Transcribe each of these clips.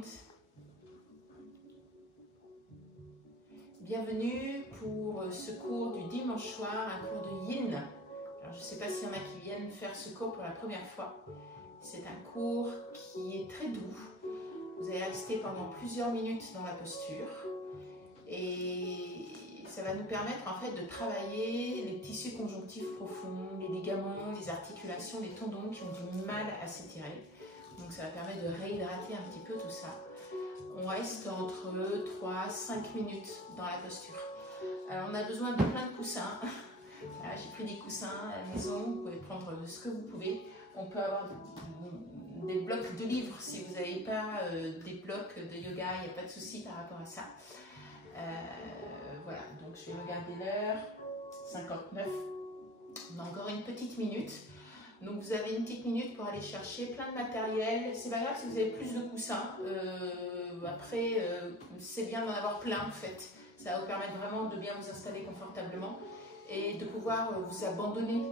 monde. Bienvenue pour ce cours du dimanche soir, un cours de Yin. Alors, je ne sais pas s'il y en a qui viennent faire ce cours pour la première fois. C'est un cours qui est très doux. Vous allez rester pendant plusieurs minutes dans la posture et ça va nous permettre en fait de travailler les tissus conjonctifs profonds, les ligaments, les articulations, les tendons qui ont du mal à s'étirer. Donc ça va permettre de réhydrater un petit peu tout ça. On reste entre 3 et 5 minutes dans la posture. Alors on a besoin de plein de coussins. Voilà, j'ai pris des coussins à la maison, vous pouvez prendre ce que vous pouvez. On peut avoir des blocs de livres si vous n'avez pas des blocs de yoga, il n'y a pas de souci par rapport à ça. Voilà, donc je vais regarder l'heure, 59. On a encore une petite minute. Donc vous avez une petite minute pour aller chercher plein de matériel. C'est pas grave si vous avez plus de coussins. Après, c'est bien d'en avoir plein en fait. Ça va vous permettre vraiment de bien vous installer confortablement et de pouvoir vous abandonner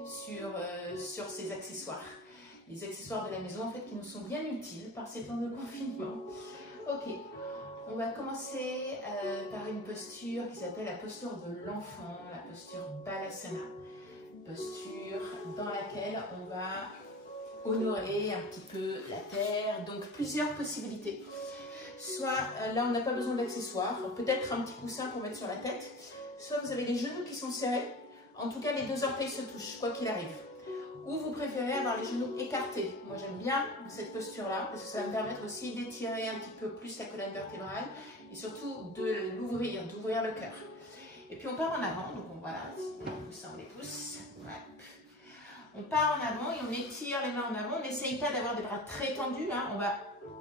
sur ces accessoires. Les accessoires de la maison en fait qui nous sont bien utiles par ces temps de confinement. Ok, on va commencer par une posture qui s'appelle la posture de l'enfant, la posture Balasana. Posture dans laquelle on va honorer un petit peu la terre. Donc plusieurs possibilités. Soit là on n'a pas besoin d'accessoires, peut-être un petit coussin pour mettre sur la tête. Soit vous avez les genoux qui sont serrés. En tout cas les deux orteils se touchent, quoi qu'il arrive. Ou vous préférez avoir les genoux écartés. Moi j'aime bien cette posture-là parce que ça va me permettre aussi d'étirer un petit peu plus la colonne vertébrale et surtout de l'ouvrir, d'ouvrir le cœur. Et puis on part en avant, donc voilà, les coussins on les pousse. Ouais. On part en avant et on étire les mains en avant. On n'essaye pas d'avoir des bras très tendus, hein. On va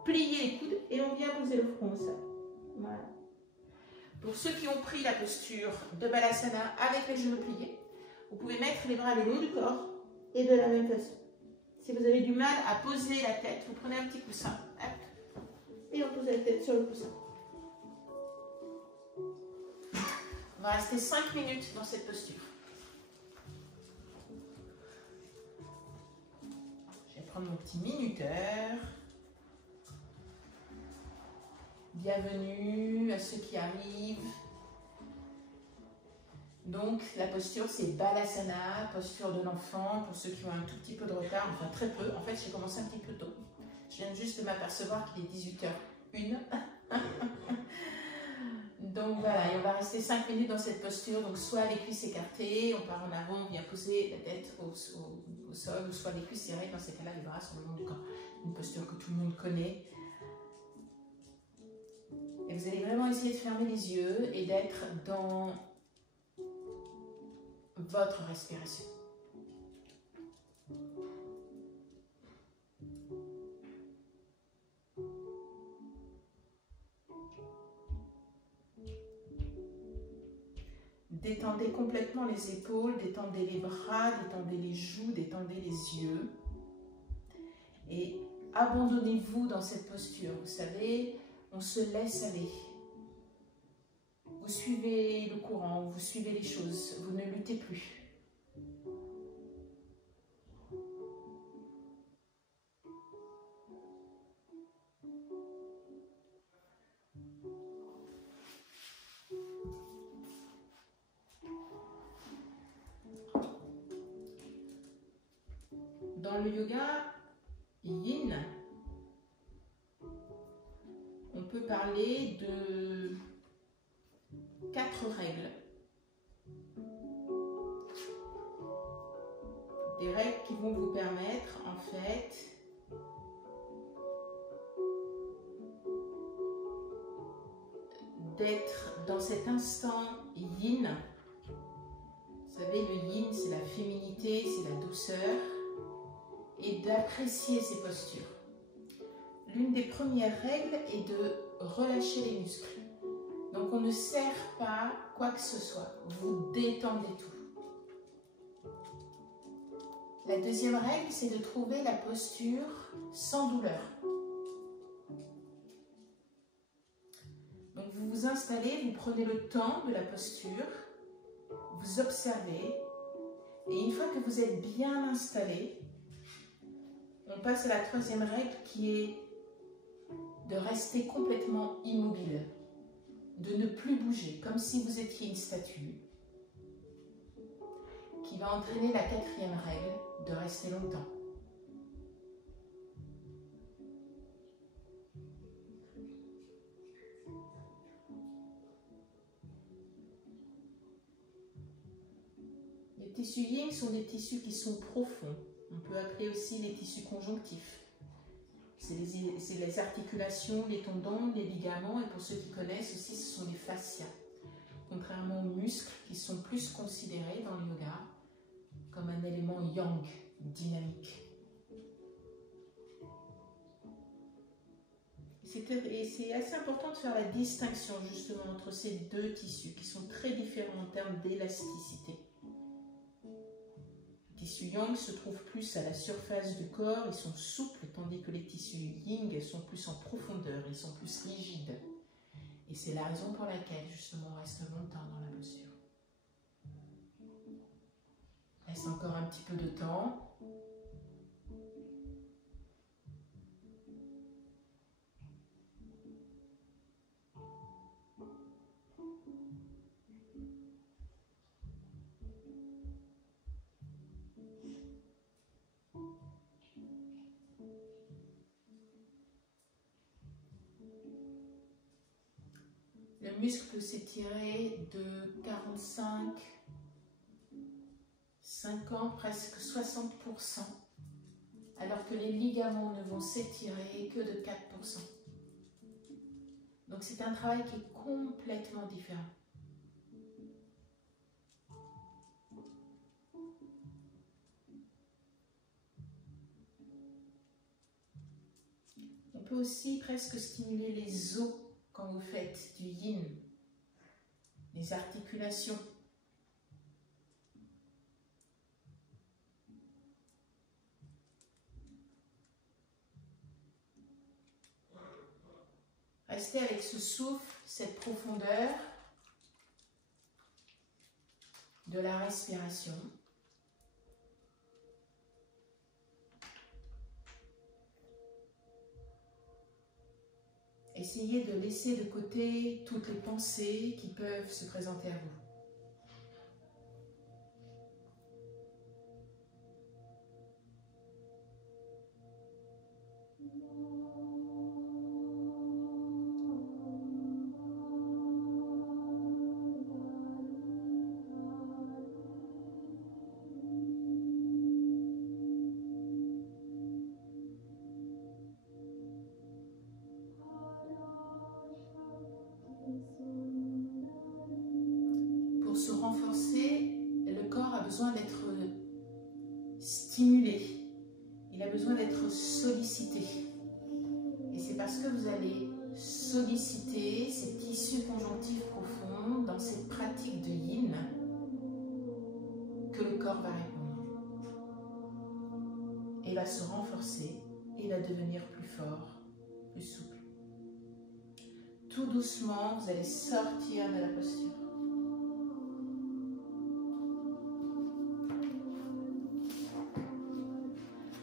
plier les coudes et on vient poser le front au sol. Voilà. Pour ceux qui ont pris la posture de Balasana avec les genoux pliés, vous pouvez mettre les bras le long du corps et de la même façon. Si vous avez du mal à poser la tête, vous prenez un petit coussin, hop, et on pose la tête sur le coussin. On va rester 5 minutes dans cette posture. Je vais prendre mon petit minuteur. Bienvenue à ceux qui arrivent. Donc la posture c'est Balasana, posture de l'enfant, pour ceux qui ont un tout petit peu de retard, enfin très peu. En fait j'ai commencé un petit peu tôt. Je viens juste de m'apercevoir qu'il est 18h01. Donc voilà, et on va rester 5 minutes dans cette posture. Donc soit les cuisses écartées, on part en avant, on vient poser la tête au sol, ou soit les cuisses serrées, dans ces cas-là les bras sur le long du corps. Une posture que tout le monde connaît. Et vous allez vraiment essayer de fermer les yeux et d'être dans votre respiration. Détendez complètement les épaules, détendez les bras, détendez les joues, détendez les yeux. Et abandonnez-vous dans cette posture. Vous savez, on se laisse aller. Vous suivez le courant, vous suivez les choses, vous ne luttez plus. Dans le yoga Yin, on peut parler de 4 règles. Des règles qui vont vous permettre en fait d'être dans cet instant Yin. Vous savez, le Yin c'est la féminité, c'est la douceur. Et d'apprécier ces postures. L'une des premières règles est de relâcher les muscles. Donc on ne serre pas quoi que ce soit, vous détendez tout. La deuxième règle, c'est de trouver la posture sans douleur. Donc vous vous installez, vous prenez le temps de la posture, vous observez, et une fois que vous êtes bien installé, on passe à la troisième règle qui est de rester complètement immobile, de ne plus bouger, comme si vous étiez une statue, qui va entraîner la quatrième règle, de rester longtemps. Les tissus yin sont des tissus qui sont profonds. On peut appeler aussi les tissus conjonctifs. C'est les articulations, les tendons, les ligaments, et pour ceux qui connaissent aussi, ce sont les fascias. Contrairement aux muscles qui sont plus considérés dans le yoga comme un élément yang, dynamique. Et c'est assez important de faire la distinction justement entre ces deux tissus qui sont très différents en termes d'élasticité. Les tissus yang se trouvent plus à la surface du corps, ils sont souples, tandis que les tissus yin sont plus en profondeur, ils sont plus rigides. Et c'est la raison pour laquelle justement on reste longtemps dans la posture. Laisse encore un petit peu de temps. Le muscle peut s'étirer de 45, 50, presque 60%, alors que les ligaments ne vont s'étirer que de 4%. Donc c'est un travail qui est complètement différent. On peut aussi presque stimuler les os quand vous faites du yin, les articulations. Restez avec ce souffle, cette profondeur de la respiration. Essayez de laisser de côté toutes les pensées qui peuvent se présenter à vous. Se renforcer, le corps a besoin d'être stimulé, il a besoin d'être sollicité. Et c'est parce que vous allez solliciter ces tissus conjonctifs profonds dans cette pratique de yin que le corps va répondre. Et va se renforcer et va devenir plus fort, plus souple. Tout doucement, vous allez sortir de la posture.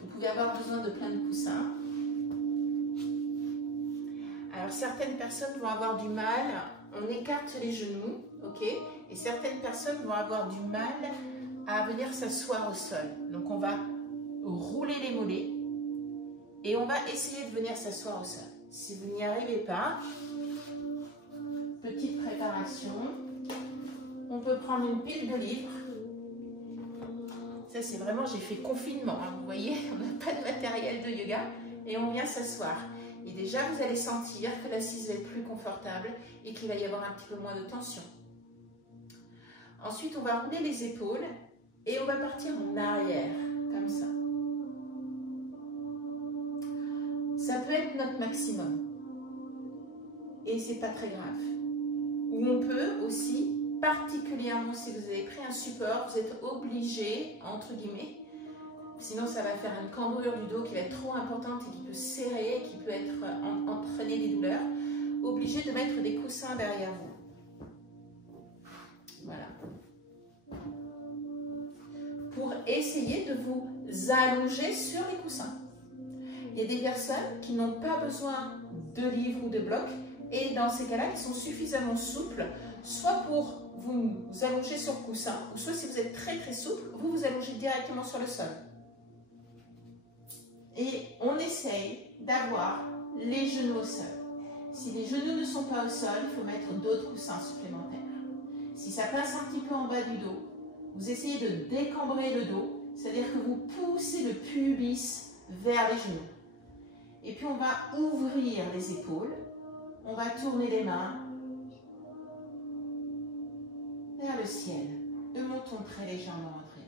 Vous pouvez avoir besoin de plein de coussins. Alors certaines personnes vont avoir du mal, on écarte les genoux, ok, et certaines personnes vont avoir du mal à venir s'asseoir au sol. Donc on va rouler les mollets et on va essayer de venir s'asseoir au sol. Si vous n'y arrivez pas, petite préparation, on peut prendre une pile de livres. Ça, c'est vraiment, j'ai fait confinement, hein, vous voyez, on n'a pas de matériel de yoga et on vient s'asseoir. Et déjà, vous allez sentir que l'assise va être plus confortable et qu'il va y avoir un petit peu moins de tension. Ensuite, on va rouler les épaules et on va partir en arrière, comme ça. Ça peut être notre maximum et c'est pas très grave. Ou on peut aussi, particulièrement si vous avez pris un support, vous êtes obligé, entre guillemets, sinon ça va faire une cambrure du dos qui va être trop importante et qui peut serrer, qui peut entraîner des douleurs, obligé de mettre des coussins derrière vous. Voilà. Pour essayer de vous allonger sur les coussins. Il y a des personnes qui n'ont pas besoin de livres ou de blocs et dans ces cas-là, ils sont suffisamment souples, soit pour vous allonger sur le coussin, ou soit si vous êtes très très souple, vous vous allongez directement sur le sol. Et on essaye d'avoir les genoux au sol. Si les genoux ne sont pas au sol, il faut mettre d'autres coussins supplémentaires. Si ça passe un petit peu en bas du dos, vous essayez de décambrer le dos, c'est-à-dire que vous poussez le pubis vers les genoux. Et puis on va ouvrir les épaules, on va tourner les mains vers le ciel et montons très légèrement entre eux.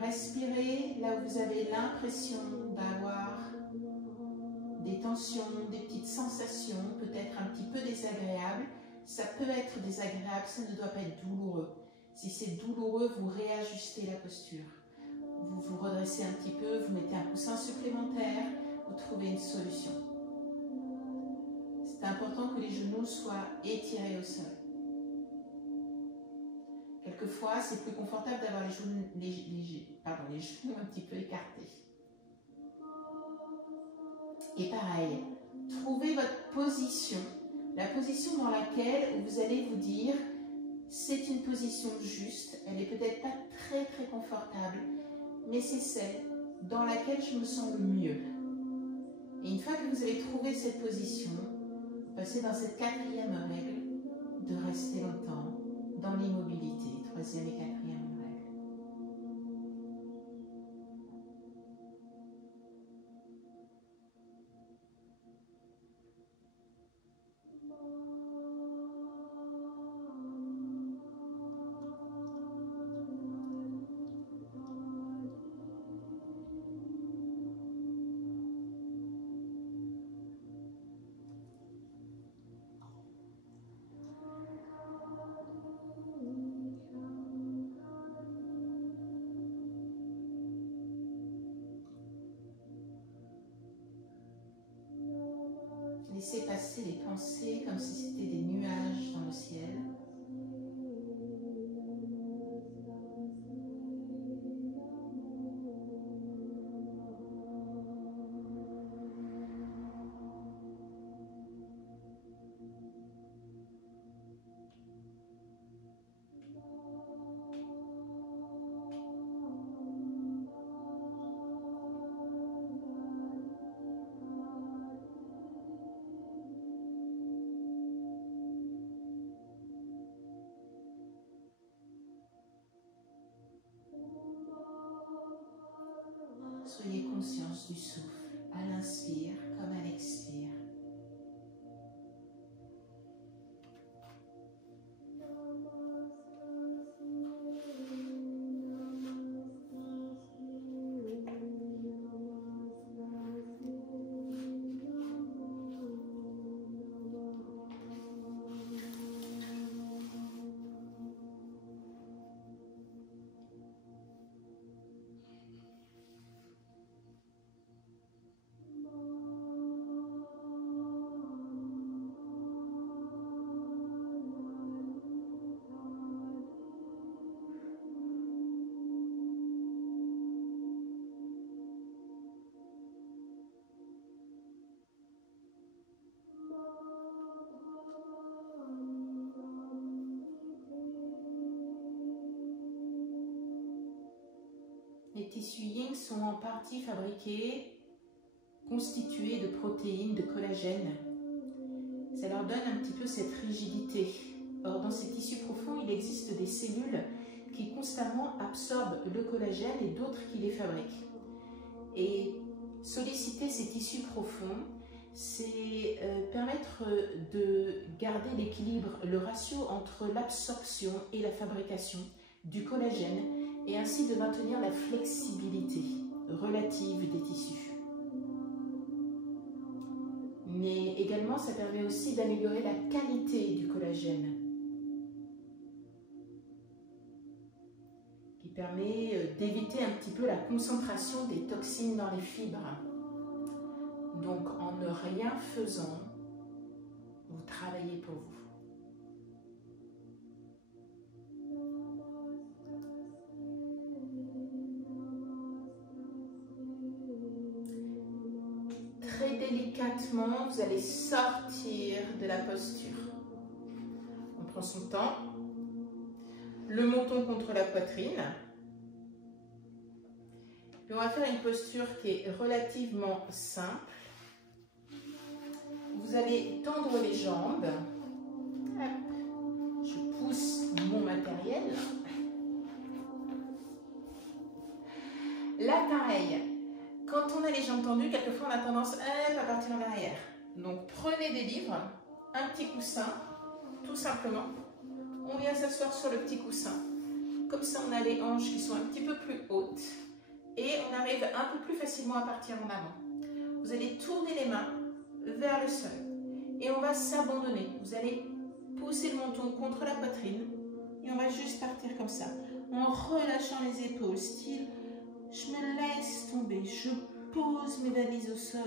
Respirez là où vous avez l'impression d'avoir des tensions, des petites sensations, peut-être un petit peu désagréables. Ça peut être désagréable, ça ne doit pas être douloureux. Si c'est douloureux, vous réajustez la posture. Vous vous redressez un petit peu, vous mettez un coussin supplémentaire, vous trouvez une solution. C'est important que les genoux soient étirés au sol. Quelquefois, c'est plus confortable d'avoir les genoux un petit peu écartés. Et pareil, trouvez votre position, la position dans laquelle vous allez vous dire c'est une position juste, elle n'est peut-être pas très très confortable, mais c'est celle dans laquelle je me sens le mieux. Et une fois que vous avez trouvé cette position, vous passez dans cette quatrième règle de rester longtemps dans l'immobilité, troisième et quatrième règle. Laissez passer les pensées comme si c'était des nuages dans le ciel. Soyez conscience du souffle à l'inspire comme à l'expire. Les tissus yin sont en partie fabriqués, constitués de protéines, de collagène. Ça leur donne un petit peu cette rigidité. Or, dans ces tissus profonds, il existe des cellules qui constamment absorbent le collagène et d'autres qui les fabriquent. Et solliciter ces tissus profonds, c'est permettre de garder l'équilibre, le ratio entre l'absorption et la fabrication du collagène, et ainsi de maintenir la flexibilité relative des tissus. Mais également, ça permet aussi d'améliorer la qualité du collagène, qui permet d'éviter un petit peu la concentration des toxines dans les fibres. Donc, en ne rien faisant, vous travaillez pour vous. délicatement, vous allez sortir de la posture. On prend son temps. Le menton contre la poitrine. Puis on va faire une posture qui est relativement simple. Vous allez tendre les jambes. Hop. Je pousse mon matériel. Là, pareil. Quand on a les jambes tendues, quelquefois on a tendance à partir en arrière. Donc prenez des livres, un petit coussin, tout simplement. On vient s'asseoir sur le petit coussin. Comme ça, on a les hanches qui sont un petit peu plus hautes. Et on arrive un peu plus facilement à partir en avant. Vous allez tourner les mains vers le sol. Et on va s'abandonner. Vous allez pousser le menton contre la poitrine. Et on va juste partir comme ça. En relâchant les épaules, style... Je me laisse tomber, je pose mes valises au sol.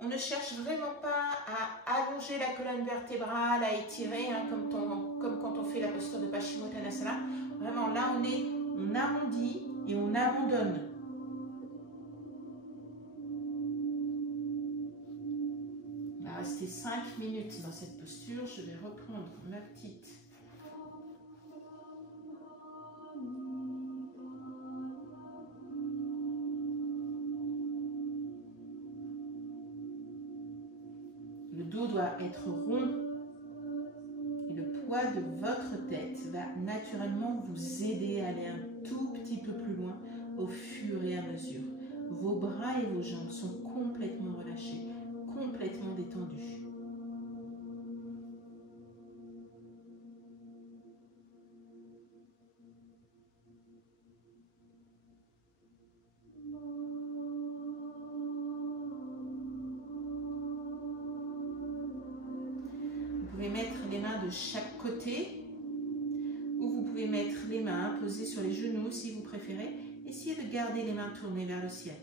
On ne cherche vraiment pas à allonger la colonne vertébrale, à étirer, hein, comme quand on fait la posture de Paschimottanasana. Vraiment, là, on arrondit et on abandonne. On va rester 5 minutes dans cette posture. Je vais reprendre ma petite... Le dos doit être rond et le poids de votre tête va naturellement vous aider à aller un tout petit peu plus loin au fur et à mesure. Vos bras et vos jambes sont complètement relâchés, complètement détendus. Vous pouvez mettre les mains de chaque côté ou vous pouvez mettre les mains posées sur les genoux si vous préférez. Essayez de garder les mains tournées vers le ciel.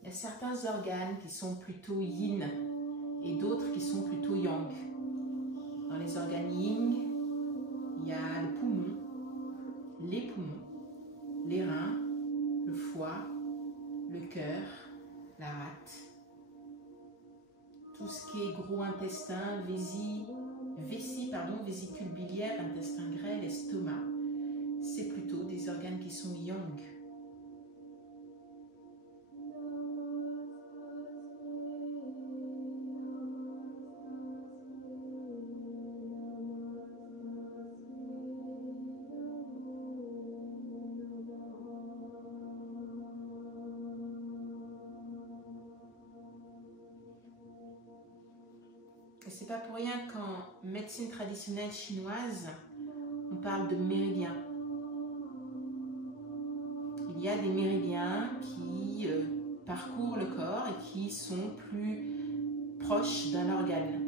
Il y a certains organes qui sont plutôt yin et d'autres qui sont plutôt yang. Dans les organes yin, il y a le poumon, les poumons, les reins, le foie, le cœur, la rate. Tout ce qui est gros intestin, vésicule biliaire, intestin grêle, estomac, c'est plutôt des organes qui sont yang. Et c'est pas pour rien qu'en médecine traditionnelle chinoise, on parle de méridiens. Il y a des méridiens qui parcourent le corps et qui sont plus proches d'un organe.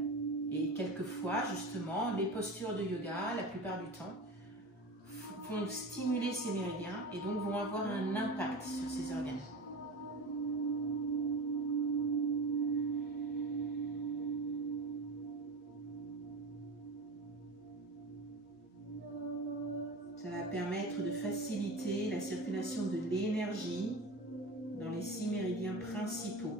Et quelquefois, justement, les postures de yoga, la plupart du temps, vont stimuler ces méridiens et donc vont avoir un impact sur ces organes. Ça va permettre de faciliter la circulation de l'énergie dans les 6 méridiens principaux.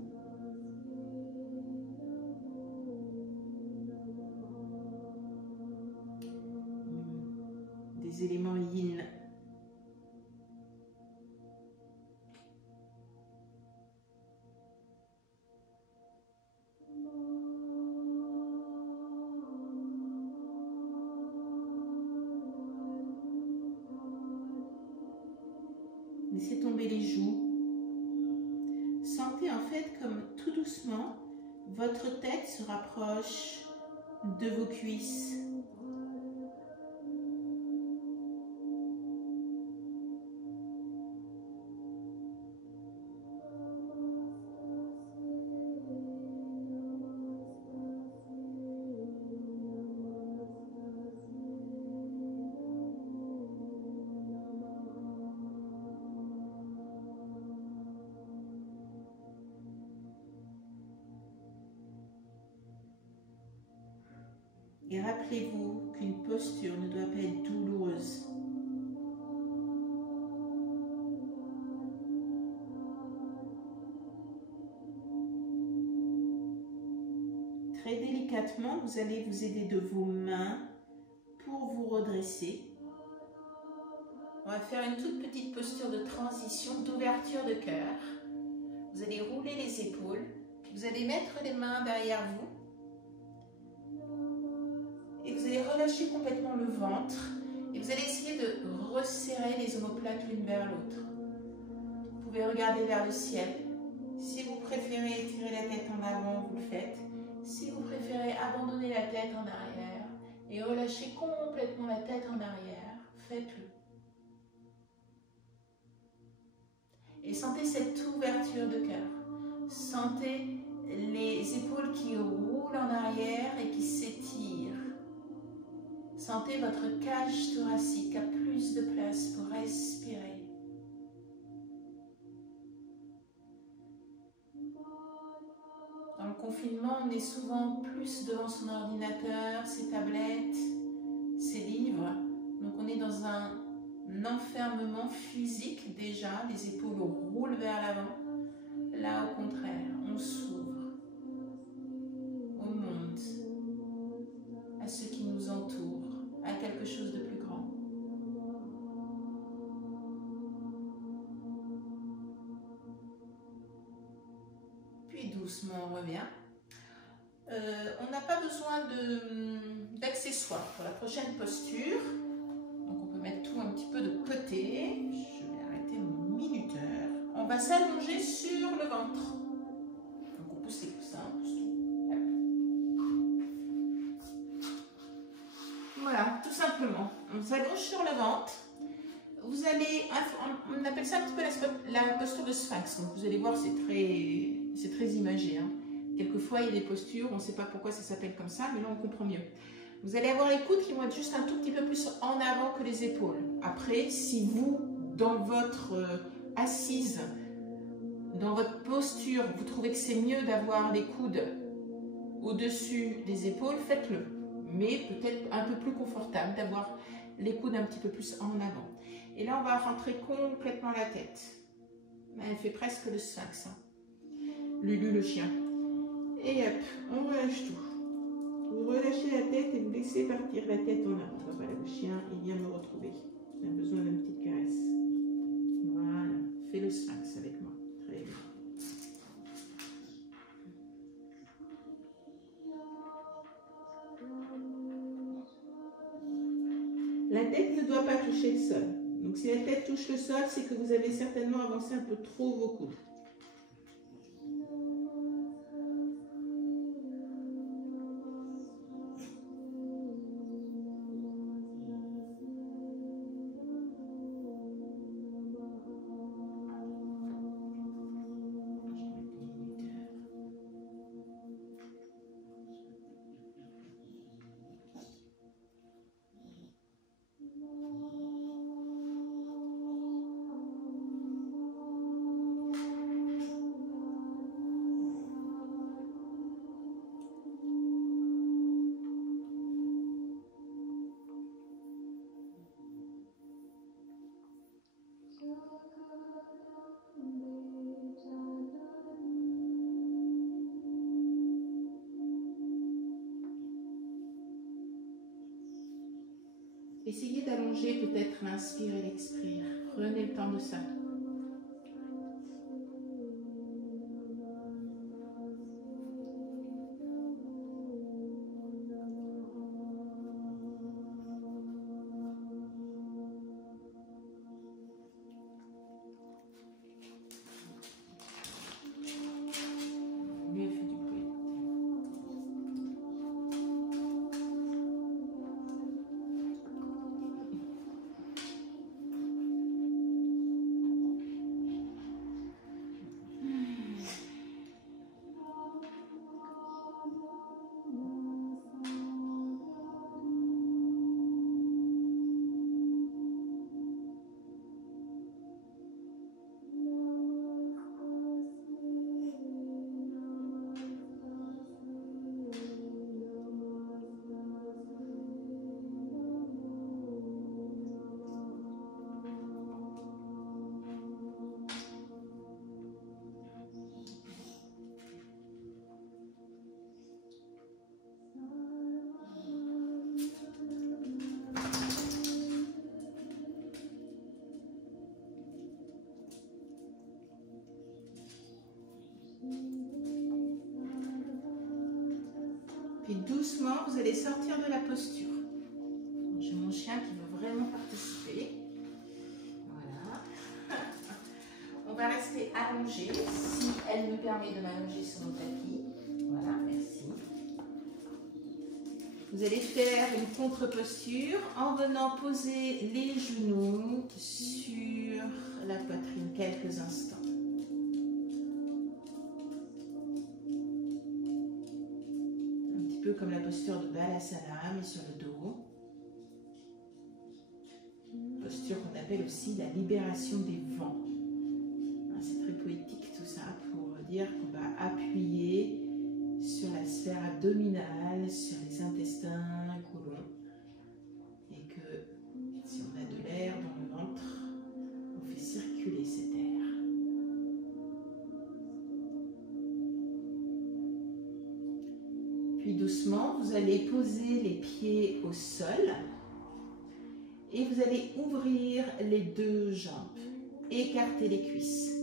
Des éléments yin. Laissez tomber les joues. Sentez en fait comme tout doucement, votre tête se rapproche de vos cuisses. Et rappelez-vous qu'une posture ne doit pas être douloureuse. Très délicatement, vous allez vous aider de vos mains pour vous redresser. On va faire une toute petite posture de transition, d'ouverture de cœur. Vous allez rouler les épaules, puis vous allez mettre les mains derrière vous. Et vous allez relâcher complètement le ventre. Et vous allez essayer de resserrer les omoplates l'une vers l'autre. Vous pouvez regarder vers le ciel. Si vous préférez tirer la tête en avant, vous le faites. Si vous préférez abandonner la tête en arrière et relâcher complètement la tête en arrière, faites-le. Et sentez cette ouverture de cœur. Sentez les épaules qui roulent en arrière et qui s'étirent. Sentez votre cage thoracique à plus de place pour respirer. Dans le confinement, on est souvent plus devant son ordinateur, ses tablettes, ses livres. Donc on est dans un enfermement physique déjà, les épaules roulent vers l'avant. Là, au contraire, on s'ouvre au monde, à ce qui nous entoure, à quelque chose de plus grand. Puis doucement, on revient. On n'a pas besoin d'accessoires pour la prochaine posture. Donc on peut mettre tout un petit peu de côté. Je vais arrêter mon minuteur. On va s'allonger sur le ventre. Donc on pousse les coussins, on pousse tout. Voilà, tout simplement. On s'allonge sur le ventre. Vous allez, on appelle ça un petit peu la posture de sphinx. Donc vous allez voir, c'est très imagé. Hein. Quelquefois, il y a des postures, on ne sait pas pourquoi ça s'appelle comme ça, mais là, on comprend mieux. Vous allez avoir les coudes qui vont être juste un tout petit peu plus en avant que les épaules. Après, si vous, dans votre assise, dans votre posture, vous trouvez que c'est mieux d'avoir les coudes au-dessus des épaules, faites-le. Mais peut-être un peu plus confortable d'avoir les coudes un petit peu plus en avant. Et là, on va rentrer complètement la tête. Elle fait presque le sphinx. Hein. Lulu le chien. Et hop, on relâche tout. Vous relâchez la tête et vous laissez partir la tête en avant. Voilà, le chien, il vient me retrouver. Il a besoin d'une petite caresse. Voilà, fais le sphinx avec moi. Très bien. La tête ne doit pas toucher le sol. Donc si la tête touche le sol, c'est que vous avez certainement avancé un peu trop vos coudes. Essayez d'allonger peut-être l'inspire et l'expire. Prenez le temps de ça. Puis doucement, vous allez sortir de la posture. J'ai mon chien qui veut vraiment participer. Voilà. On va rester allongé, si elle me permet de m'allonger sur mon tapis. Voilà, merci. Vous allez faire une contre-posture en venant poser les genoux sur la poitrine quelques instants. Un petit peu comme la posture de Balasana, mais sur le dos. Posture qu'on appelle aussi la libération des vents. C'est très poétique tout ça pour dire qu'on va appuyer sur la sphère abdominale, sur les intestins, côlon, et que si on a de l'air dans le ventre, on fait circuler cet air. Puis doucement, vous allez poser les pieds au sol et vous allez ouvrir les deux jambes, écarter les cuisses.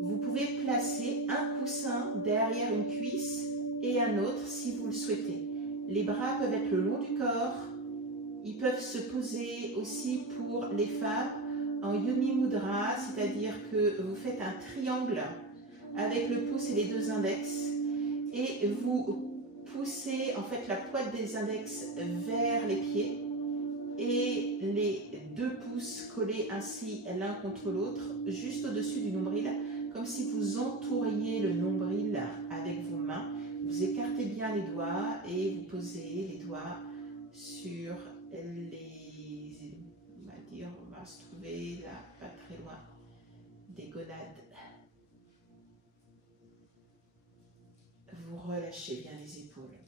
Vous pouvez placer un coussin derrière une cuisse et un autre si vous le souhaitez. Les bras peuvent être le long du corps. Ils peuvent se poser aussi pour les femmes en Yoni Mudra, c'est-à-dire que vous faites un triangle avec le pouce et les deux index et vous poussez en fait la pointe des index vers les pieds et les deux pouces collés ainsi l'un contre l'autre juste au-dessus du nombril, comme si vous entouriez le nombril avec vos mains. Vous écartez bien les doigts et vous posez les doigts sur les... on va se trouver là, pas très loin des gonades. Vous relâchez bien les épaules.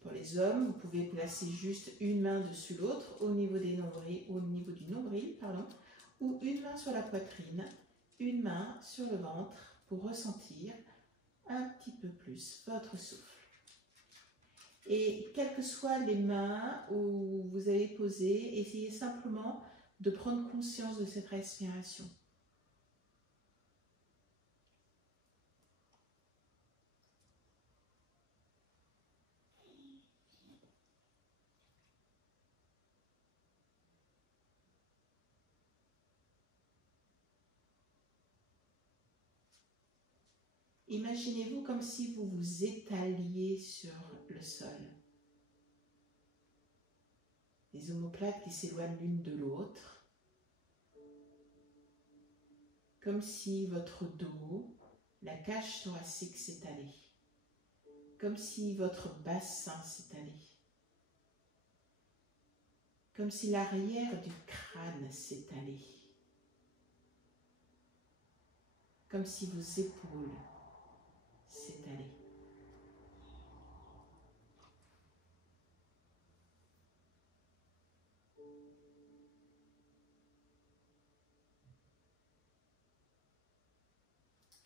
Pour les hommes, vous pouvez placer juste une main dessus l'autre au niveau du nombril, ou une main sur la poitrine, une main sur le ventre pour ressentir un petit peu plus votre souffle. Et quelles que soient les mains où vous avez posé, essayez simplement de prendre conscience de cette respiration. Imaginez-vous comme si vous vous étaliez sur le sol. Les omoplates qui s'éloignent l'une de l'autre. Comme si votre dos, la cage thoracique s'étalait. Comme si votre bassin s'étalait. Comme si l'arrière du crâne s'étalait. Comme si vos épaules s'étaler.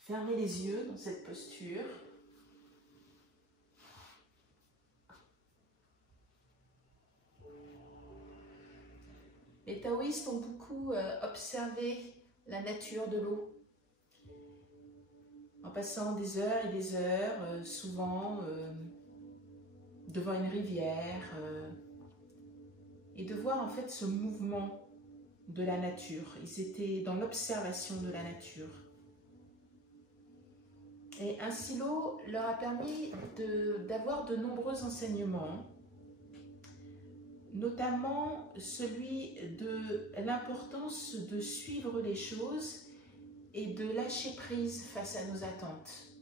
Fermez les yeux dans cette posture. Les taoïstes ont beaucoup observé la nature de l'eau. En passant des heures et des heures, souvent devant une rivière, et de voir en fait ce mouvement de la nature. Ils étaient dans l'observation de la nature. Et ainsi l'eau leur a permis d'avoir de nombreux enseignements, notamment celui de l'importance de suivre les choses et de lâcher prise face à nos attentes.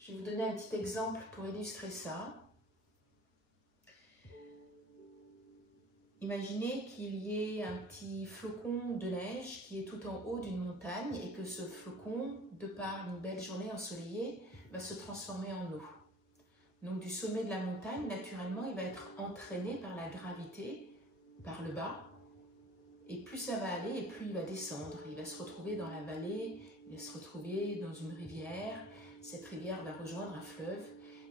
Je vais vous donner un petit exemple pour illustrer ça. Imaginez qu'il y ait un petit flocon de neige qui est tout en haut d'une montagne et que ce flocon, de par une belle journée ensoleillée, va se transformer en eau. Donc du sommet de la montagne, naturellement, il va être entraîné par la gravité, par le bas. Et plus ça va aller, et plus il va descendre. Il va se retrouver dans la vallée, il va se retrouver dans une rivière. Cette rivière va rejoindre un fleuve.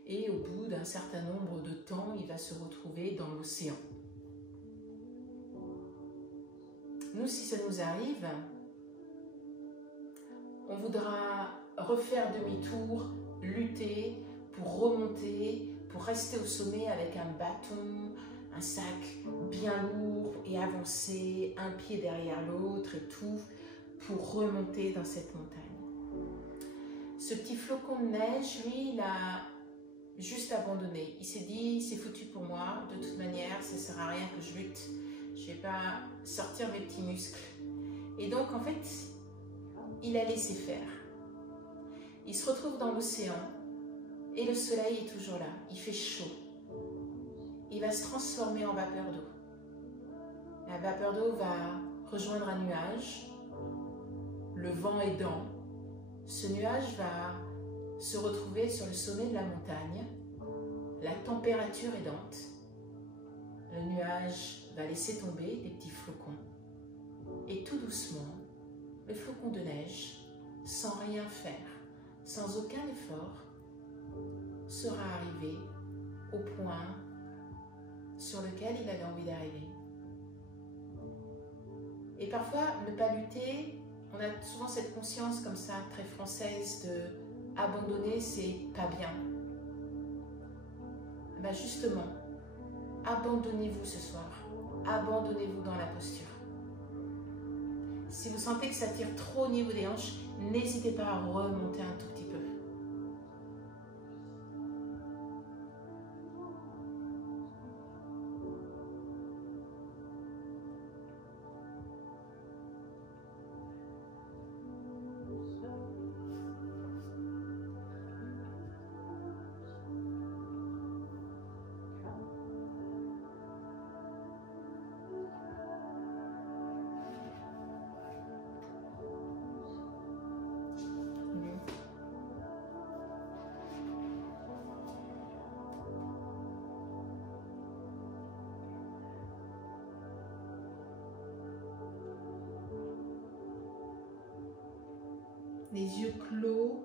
Et au bout d'un certain nombre de temps, il va se retrouver dans l'océan. Nous, si ça nous arrive, on voudra refaire demi-tour, lutter pour remonter, pour rester au sommet avec un bâton, un sac bien lourd et avancer un pied derrière l'autre et tout pour remonter dans cette montagne. Ce petit flocon de neige, lui, il a juste abandonné. Il s'est dit, c'est foutu pour moi, de toute manière, ça ne sert à rien que je lutte. Je ne vais pas sortir mes petits muscles. Et donc, en fait, il a laissé faire. Il se retrouve dans l'océan et le soleil est toujours là. Il fait chaud. Il va se transformer en vapeur d'eau. La vapeur d'eau va rejoindre un nuage. Le vent aidant, ce nuage va se retrouver sur le sommet de la montagne. La température aidante. Le nuage va laisser tomber des petits flocons. Et tout doucement, le flocon de neige, sans rien faire, sans aucun effort, sera arrivé au point sur lequel il avait envie d'arriver. Et parfois, ne pas lutter, on a souvent cette conscience comme ça, très française, de abandonner, c'est pas bien. Ben justement, abandonnez-vous ce soir, abandonnez-vous dans la posture. Si vous sentez que ça tire trop au niveau des hanches, n'hésitez pas à remonter un tout petit peu. Les yeux clos,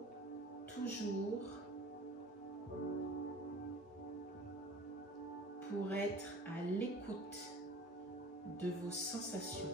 toujours, pour être à l'écoute de vos sensations.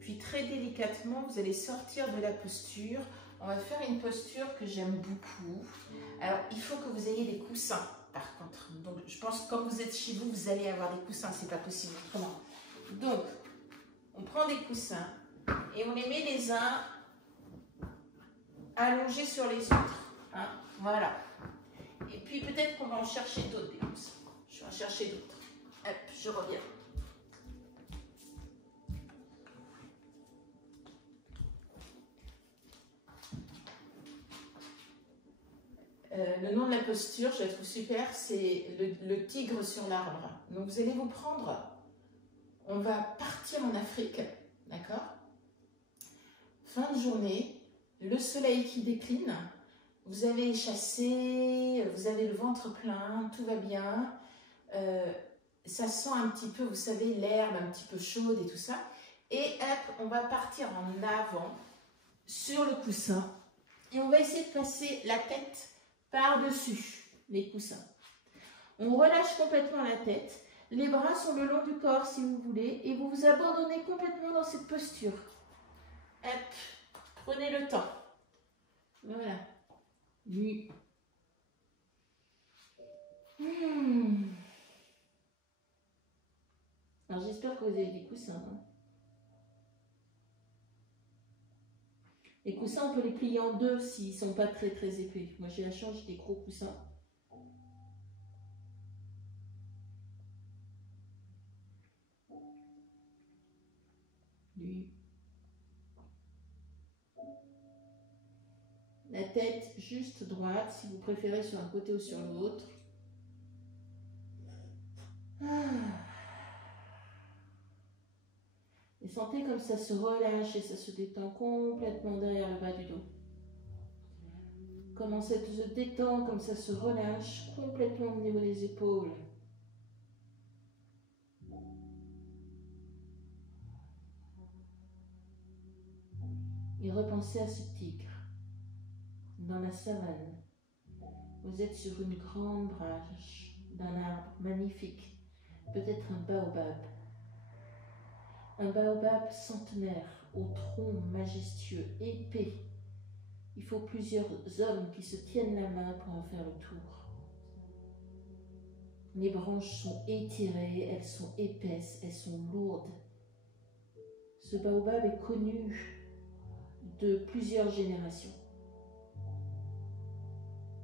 Puis très délicatement, vous allez sortir de la posture. On va faire une posture que j'aime beaucoup. Alors, il faut que vous ayez des coussins, par contre. Donc, je pense que quand vous êtes chez vous, vous allez avoir des coussins. C'est pas possible autrement. Donc, on prend des coussins et on les met les uns allongés sur les autres. Hein, voilà. Et puis, peut-être qu'on va en chercher d'autres, des coussins. Je vais en chercher d'autres. Hop, je reviens. Le nom de la posture, je la trouve super, c'est le tigre sur l'arbre. Donc vous allez vous prendre, on va partir en Afrique, d'accord? Fin de journée, le soleil qui décline, vous avez chassé, vous avez le ventre plein, tout va bien. Ça sent un petit peu, vous savez, l'herbe un petit peu chaude et tout ça. Et hop, on va partir en avant sur le coussin et on va essayer de passer la tête par-dessus les coussins. On relâche complètement la tête. Les bras sont le long du corps si vous voulez et vous vous abandonnez complètement dans cette posture. Hop, prenez le temps. Voilà. Alors j'espère que vous avez des coussins. Hein. Les coussins, on peut les plier en deux s'ils ne sont pas très très épais. Moi j'ai la chance, j'ai des gros coussins. La tête juste droite, si vous préférez sur un côté ou sur l'autre. Et sentez comme ça se relâche et ça se détend complètement derrière le bas du dos. Comment ça se détend, comme ça se relâche complètement au niveau des épaules. Et repensez à ce tigre dans la savane. Vous êtes sur une grande branche d'un arbre magnifique, peut-être un baobab. Un baobab centenaire, au tronc majestueux, épais. Il faut plusieurs hommes qui se tiennent la main pour en faire le tour. Les branches sont étirées, elles sont épaisses, elles sont lourdes. Ce baobab est connu de plusieurs générations.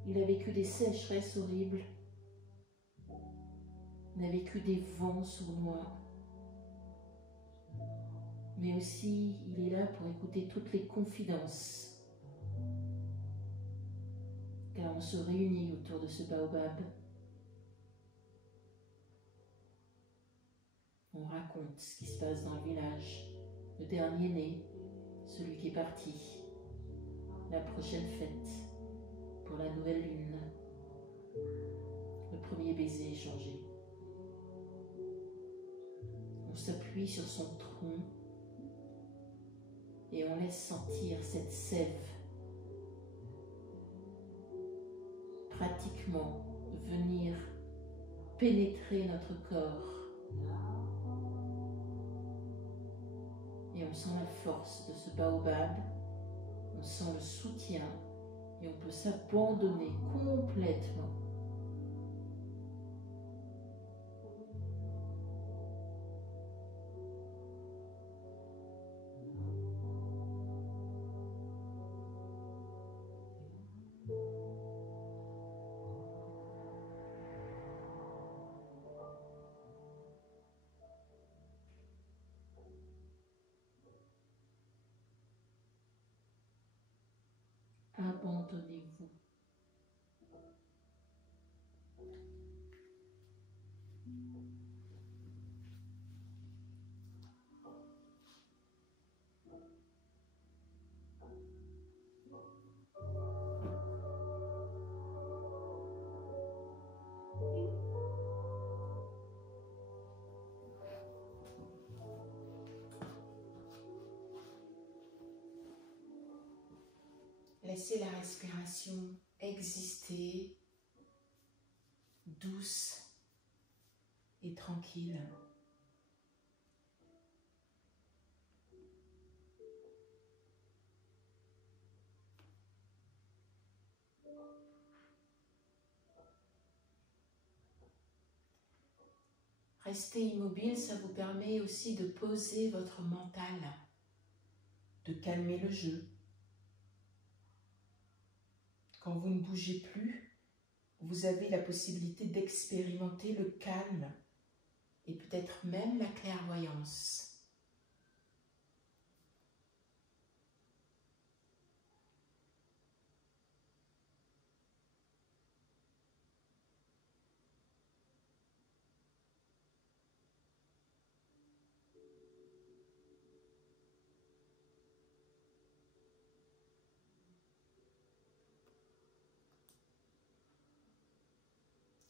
Il a vécu des sécheresses horribles. Il a vécu des vents sournois. Mais aussi, il est là pour écouter toutes les confidences. Car on se réunit autour de ce baobab. On raconte ce qui se passe dans le village. Le dernier-né, celui qui est parti. La prochaine fête pour la nouvelle lune. Le premier baiser échangé. On s'appuie sur son tronc et on laisse sentir cette sève pratiquement venir pénétrer notre corps. Et on sent la force de ce baobab, on sent le soutien et on peut s'abandonner complètement. Abandonnez-vous. Laissez la respiration exister, douce et tranquille. Rester immobile, ça vous permet aussi de poser votre mental, de calmer le jeu. Quand vous ne bougez plus, vous avez la possibilité d'expérimenter le calme et peut-être même la clairvoyance.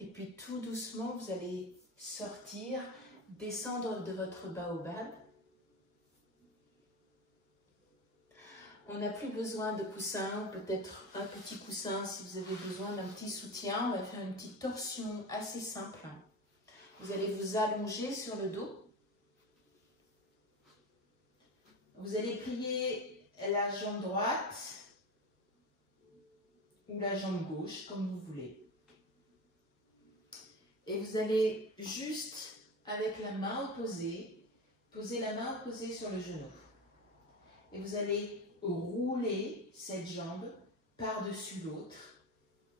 Et puis tout doucement, vous allez sortir, descendre de votre baobab. On n'a plus besoin de coussin, peut-être un petit coussin si vous avez besoin d'un petit soutien. On va faire une petite torsion assez simple. Vous allez vous allonger sur le dos. Vous allez plier la jambe droite ou la jambe gauche, comme vous voulez. Et vous allez juste, avec la main opposée, poser la main opposée sur le genou. Et vous allez rouler cette jambe par-dessus l'autre,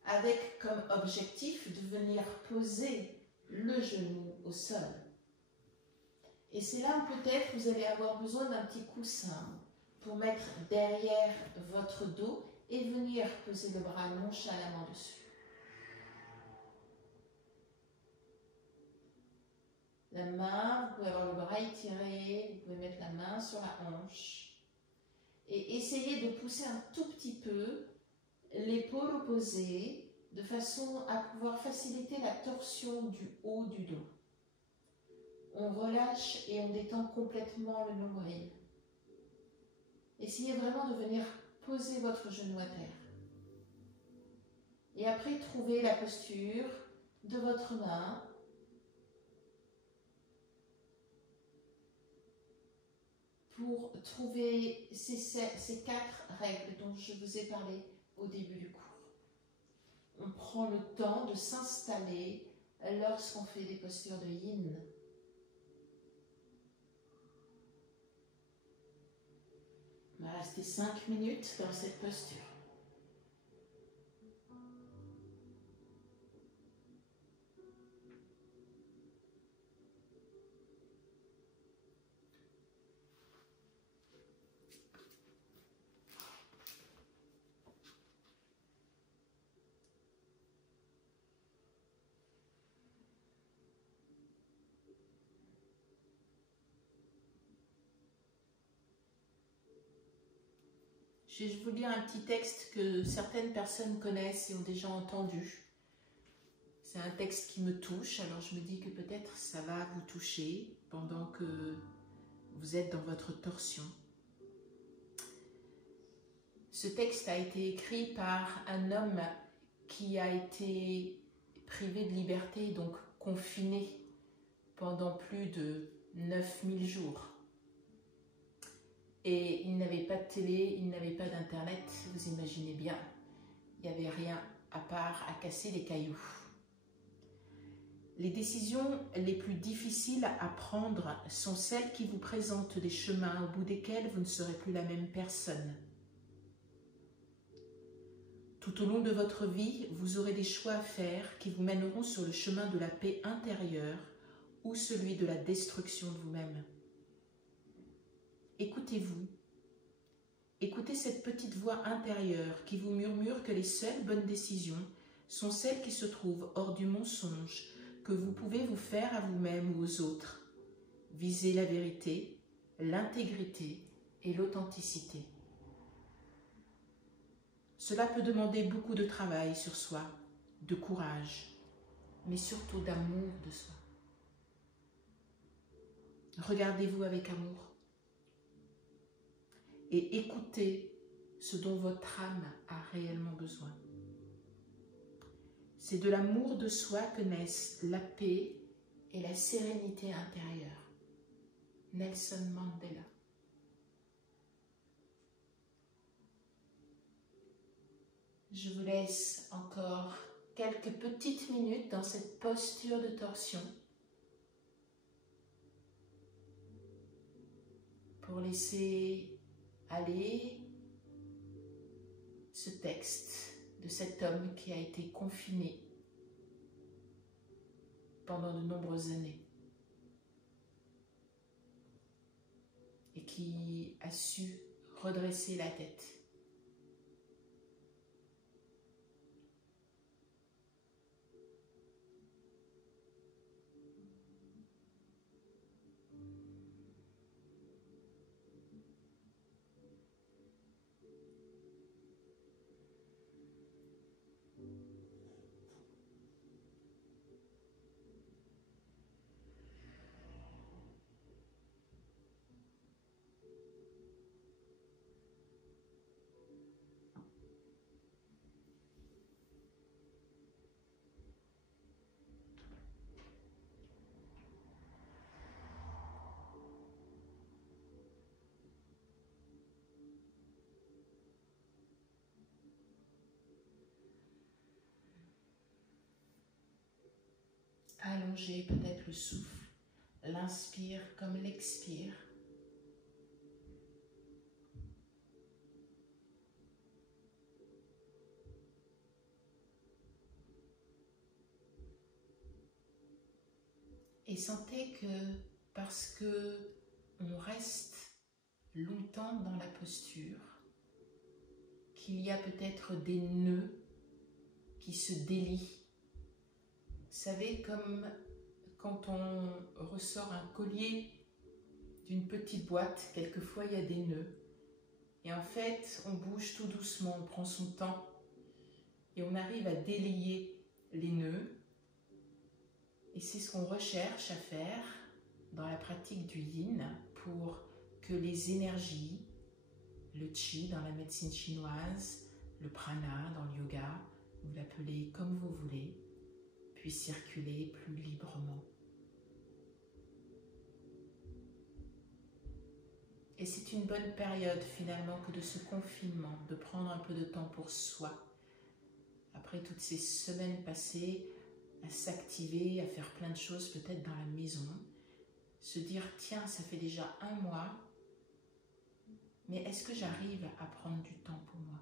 avec comme objectif de venir poser le genou au sol. Et c'est là où peut-être vous allez avoir besoin d'un petit coussin pour mettre derrière votre dos et venir poser le bras nonchalamment dessus. La main, vous pouvez avoir le bras étiré, vous pouvez mettre la main sur la hanche et essayer de pousser un tout petit peu l'épaule opposée de façon à pouvoir faciliter la torsion du haut du dos. On relâche et on détend complètement le nombril. Essayez vraiment de venir poser votre genou à terre. Et après, trouvez la posture de votre main. Pour trouver ces 4 règles dont je vous ai parlé au début du cours. On prend le temps de s'installer lorsqu'on fait des postures de yin. On va rester 5 minutes dans cette posture. Je vais vous lire un petit texte que certaines personnes connaissent et ont déjà entendu. C'est un texte qui me touche, alors je me dis que peut-être ça va vous toucher pendant que vous êtes dans votre torsion. Ce texte a été écrit par un homme qui a été privé de liberté, donc confiné pendant plus de 9000 jours. Et il n'avait pas de télé, il n'avait pas d'internet, vous imaginez bien. Il n'y avait rien à part à casser les cailloux. Les décisions les plus difficiles à prendre sont celles qui vous présentent des chemins au bout desquels vous ne serez plus la même personne. Tout au long de votre vie, vous aurez des choix à faire qui vous mèneront sur le chemin de la paix intérieure ou celui de la destruction de vous-même. Écoutez-vous. Écoutez cette petite voix intérieure qui vous murmure que les seules bonnes décisions sont celles qui se trouvent hors du mensonge que vous pouvez vous faire à vous-même ou aux autres. Visez la vérité, l'intégrité et l'authenticité. Cela peut demander beaucoup de travail sur soi, de courage, mais surtout d'amour de soi. Regardez-vous avec amour et écoutez ce dont votre âme a réellement besoin. C'est de l'amour de soi que naissent la paix et la sérénité intérieure. Nelson Mandela. Je vous laisse encore quelques petites minutes dans cette posture de torsion pour laisser aller ce texte de cet homme qui a été confiné pendant de nombreuses années et qui a su redresser la tête. Allongez peut-être le souffle, l'inspire comme l'expire. Et sentez que parce que on reste longtemps dans la posture, qu'il y a peut-être des nœuds qui se délient. Vous savez, comme quand on ressort un collier d'une petite boîte, quelquefois il y a des nœuds. Et en fait, on bouge tout doucement, on prend son temps et on arrive à délier les nœuds. Et c'est ce qu'on recherche à faire dans la pratique du yin pour que les énergies Le Qi dans la médecine chinoise, le Prana dans le yoga, vous l'appelez comme vous voulez, puisse circuler plus librement. Et c'est une bonne période finalement que de ce confinement, de prendre un peu de temps pour soi. Après toutes ces semaines passées à s'activer, à faire plein de choses peut-être dans la maison, se dire tiens, ça fait déjà un mois, mais est-ce que j'arrive à prendre du temps pour moi?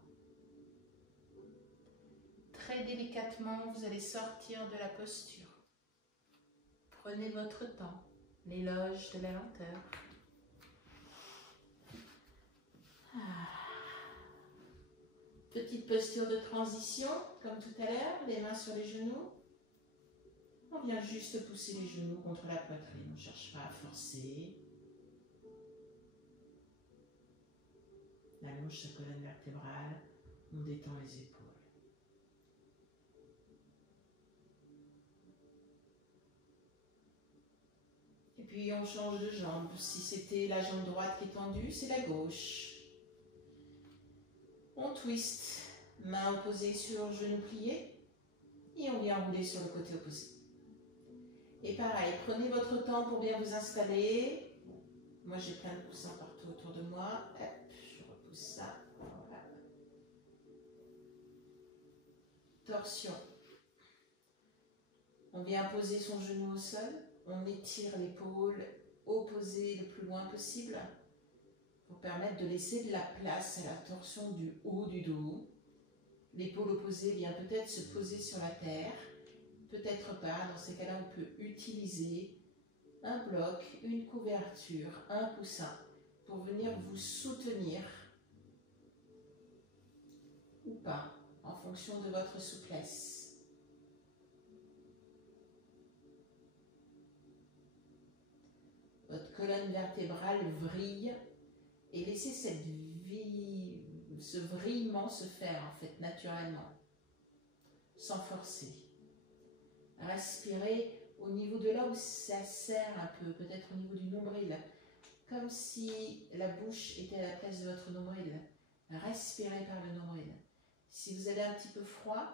Très délicatement, vous allez sortir de la posture. Prenez votre temps, l'éloge de la lenteur. Petite posture de transition, comme tout à l'heure, les mains sur les genoux. On vient juste pousser les genoux contre la poitrine, on ne cherche pas à forcer. On allonge sa colonne vertébrale, on détend les épaules. Et puis on change de jambe. Si c'était la jambe droite qui est tendue, c'est la gauche. On twist, main opposée sur genou plié, et on vient rouler sur le côté opposé. Et pareil, prenez votre temps pour bien vous installer. Moi j'ai plein de coussins partout autour de moi. Hop, je repousse ça. Voilà. Torsion. On vient poser son genou au sol. On étire l'épaule opposée le plus loin possible pour permettre de laisser de la place à la torsion du haut du dos. L'épaule opposée vient peut-être se poser sur la terre, peut-être pas. Dans ces cas-là, on peut utiliser un bloc, une couverture, un coussin pour venir vous soutenir ou pas, en fonction de votre souplesse. Votre colonne vertébrale vrille et laissez ce vrillement se faire en fait naturellement, sans forcer. Respirez au niveau de là où ça serre un peu, peut-être au niveau du nombril, comme si la bouche était à la place de votre nombril. Respirez par le nombril. Si vous avez un petit peu froid,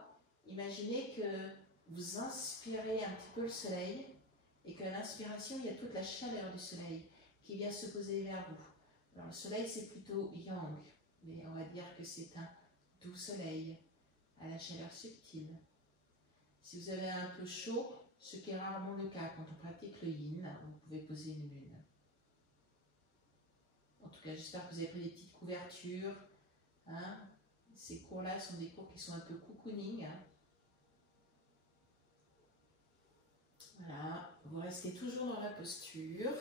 imaginez que vous inspirez un petit peu le soleil et qu'à l'inspiration, il y a toute la chaleur du soleil qui vient se poser vers vous. Alors le soleil, c'est plutôt yang, mais on va dire que c'est un doux soleil à la chaleur subtile. Si vous avez un peu chaud, ce qui est rarement le cas quand on pratique le yin, vous pouvez poser une lune. En tout cas, j'espère que vous avez pris des petites couvertures. Hein. Ces cours-là sont des cours qui sont un peu cocooning. Hein. Voilà, vous restez toujours dans la posture.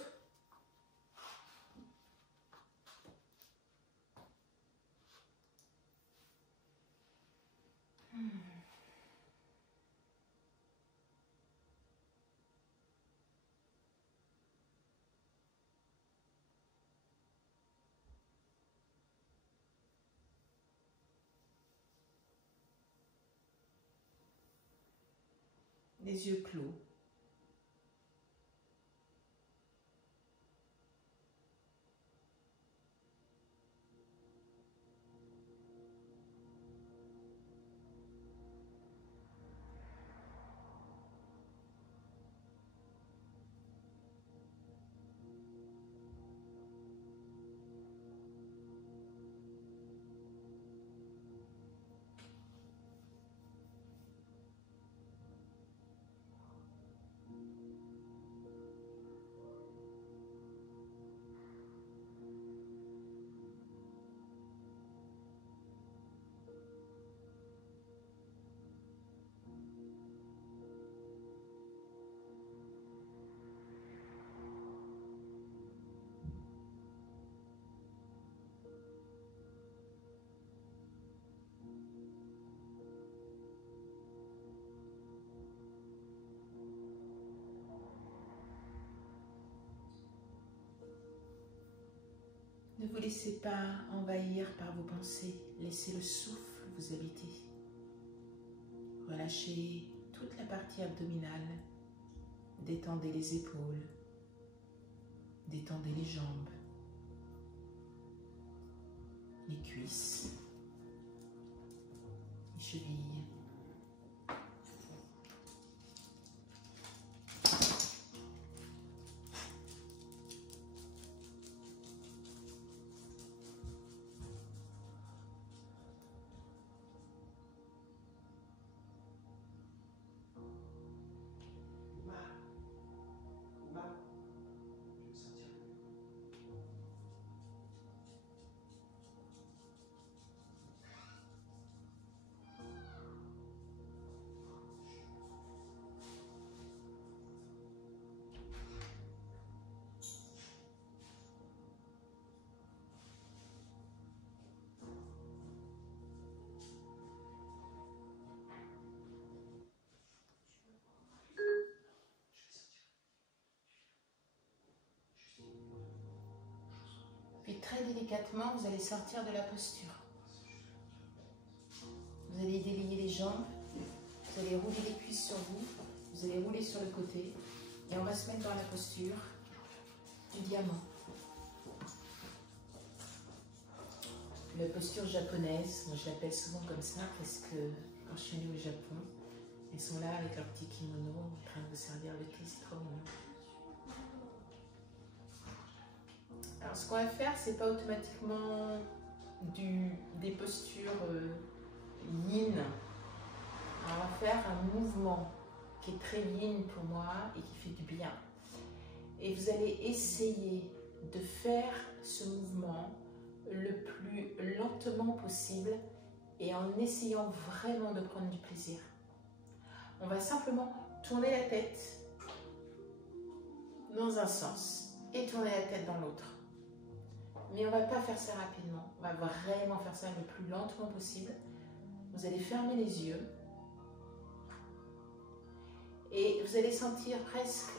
Les yeux clos. Ne vous laissez pas envahir par vos pensées. Laissez le souffle vous habiter. Relâchez toute la partie abdominale. Détendez les épaules. Détendez les jambes. les cuisses, les chevilles. Puis très délicatement, vous allez sortir de la posture. Vous allez délier les jambes, vous allez rouler les cuisses sur vous, vous allez rouler sur le côté et on va se mettre dans la posture du diamant. La posture japonaise, moi je l'appelle souvent comme ça parce que quand je suis allée au Japon, elles sont là avec leur petit kimono en train de vous servir le thé, c'est trop mignon. Alors ce qu'on va faire, c'est pas automatiquement des postures yin. Alors, on va faire un mouvement qui est très yin pour moi et qui fait du bien. Et vous allez essayer de faire ce mouvement le plus lentement possible et en essayant vraiment de prendre du plaisir. On va simplement tourner la tête dans un sens et tourner la tête dans l'autre. Mais on ne va pas faire ça rapidement. On va vraiment faire ça le plus lentement possible. Vous allez fermer les yeux. Et vous allez sentir presque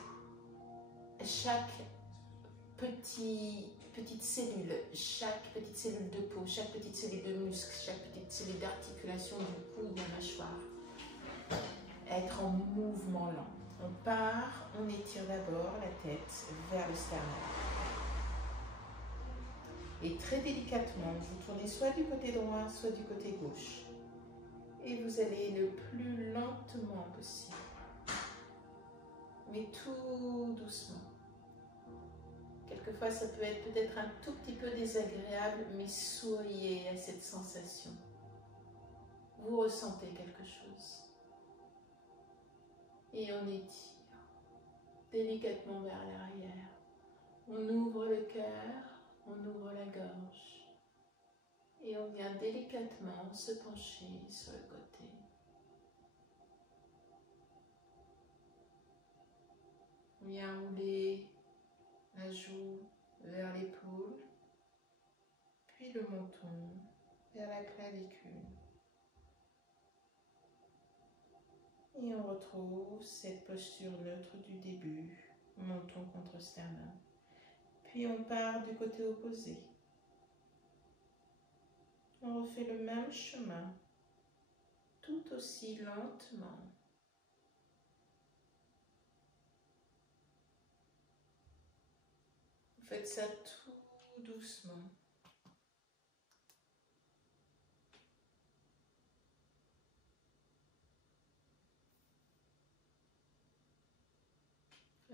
chaque petite cellule, chaque petite cellule de peau, chaque petite cellule de muscle, chaque petite cellule d'articulation du cou ou de la mâchoire être en mouvement lent. On part, on étire d'abord la tête vers le sternum. Et très délicatement, vous tournez soit du côté droit, soit du côté gauche. Et vous allez le plus lentement possible, mais tout doucement. Quelquefois, ça peut être peut-être un tout petit peu désagréable, mais souriez à cette sensation. Vous ressentez quelque chose. Et on étire délicatement vers l'arrière. On ouvre le cœur, on ouvre la gorge. Et on vient délicatement se pencher sur le côté. On vient rouler la joue vers l'épaule, puis le menton vers la clavicule. Et on retrouve cette posture neutre du début, menton contre sternum. Puis on part du côté opposé. On refait le même chemin, tout aussi lentement. Vous faites ça tout doucement.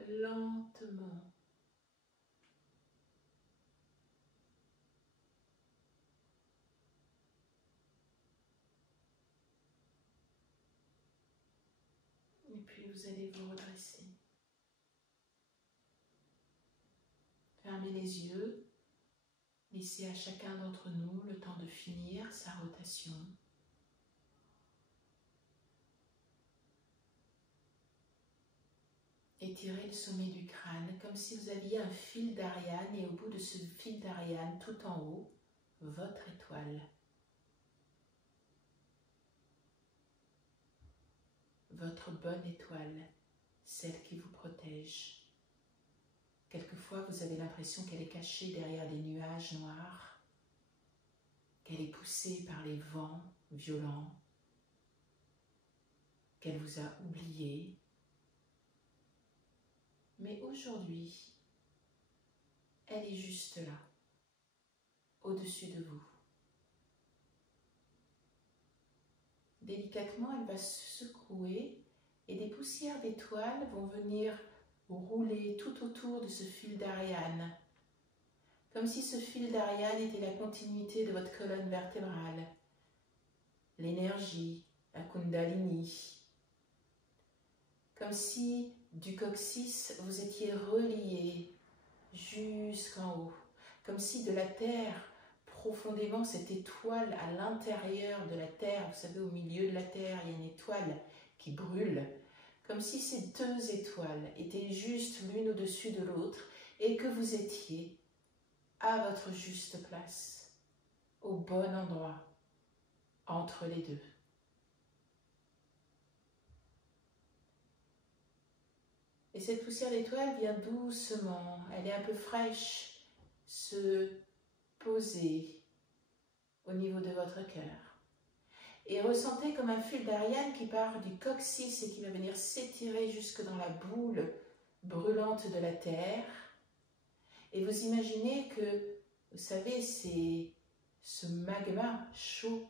Lentement. Et puis vous allez vous redresser. Fermez les yeux. Laissez à chacun d'entre nous le temps de finir sa rotation. Étirez le sommet du crâne comme si vous aviez un fil d'Ariane et au bout de ce fil d'Ariane, tout en haut, votre étoile. Votre bonne étoile, celle qui vous protège. Quelquefois, vous avez l'impression qu'elle est cachée derrière les nuages noirs, qu'elle est poussée par les vents violents, qu'elle vous a oublié. Mais aujourd'hui, elle est juste là, au-dessus de vous. délicatement, elle va se secouer et des poussières d'étoiles vont venir rouler tout autour de ce fil d'Ariane. Comme si ce fil d'Ariane était la continuité de votre colonne vertébrale. L'énergie, la Kundalini. Comme si du coccyx vous étiez relié jusqu'en haut. Comme si de la terre, profondément, cette étoile à l'intérieur de la terre, vous savez, au milieu de la terre, il y a une étoile qui brûle. Comme si ces deux étoiles étaient juste l'une au-dessus de l'autre et que vous étiez à votre juste place, au bon endroit, entre les deux. Et cette poussière d'étoile vient doucement, elle est un peu fraîche, se poser au niveau de votre cœur. Et ressentez comme un fil d'Ariane qui part du coccyx et qui va venir s'étirer jusque dans la boule brûlante de la terre. Et vous imaginez que, vous savez, ce magma chaud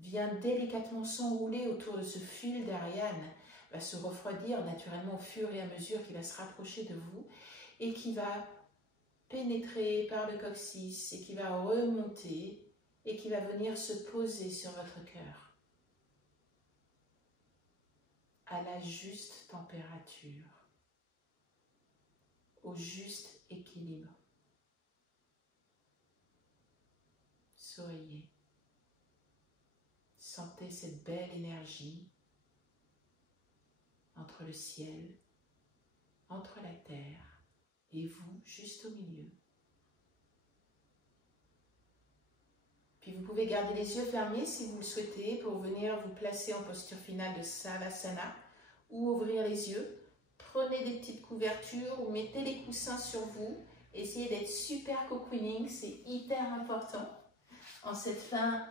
vient délicatement s'enrouler autour de ce fil d'Ariane, va se refroidir naturellement au fur et à mesure qu'il va se rapprocher de vous et qui va pénétrer par le coccyx et qui va remonter et qui va venir se poser sur votre cœur à la juste température, au juste équilibre. Souriez. Sentez cette belle énergie entre le ciel, entre la terre et vous, juste au milieu. Puis vous pouvez garder les yeux fermés si vous le souhaitez pour venir vous placer en posture finale de Savasana ou ouvrir les yeux. Prenez des petites couvertures ou mettez les coussins sur vous. Essayez d'être super cocooning, c'est hyper important en cette fin